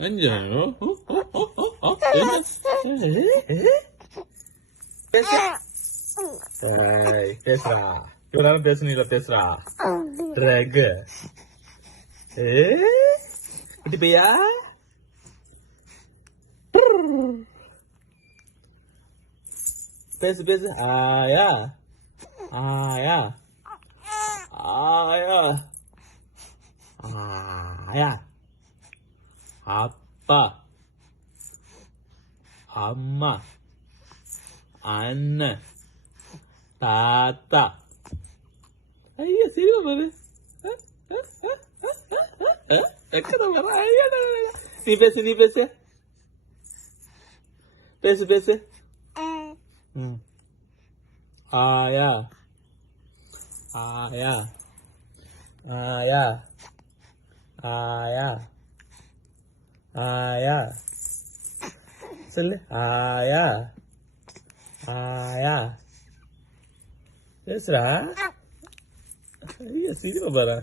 அஞ்சனோ பேசுறா இவ்வளவு பேசுனீங்களா பேசுறா ரக குட்டி பையா பேசு பேசு ஆயா ஆயா ஆயா ஆயா அப்பா அம்மா அண்ணன் தாத்தா ஐயா சரியா பாரு நீ பேசு நீ பேசு பேசு பேசு ஆயா ஆயா ஆயா ஆயா ஆயா சொல்லு ஆயா ஆயா பேசுறா ஐயா சீக்கிரம் பாரு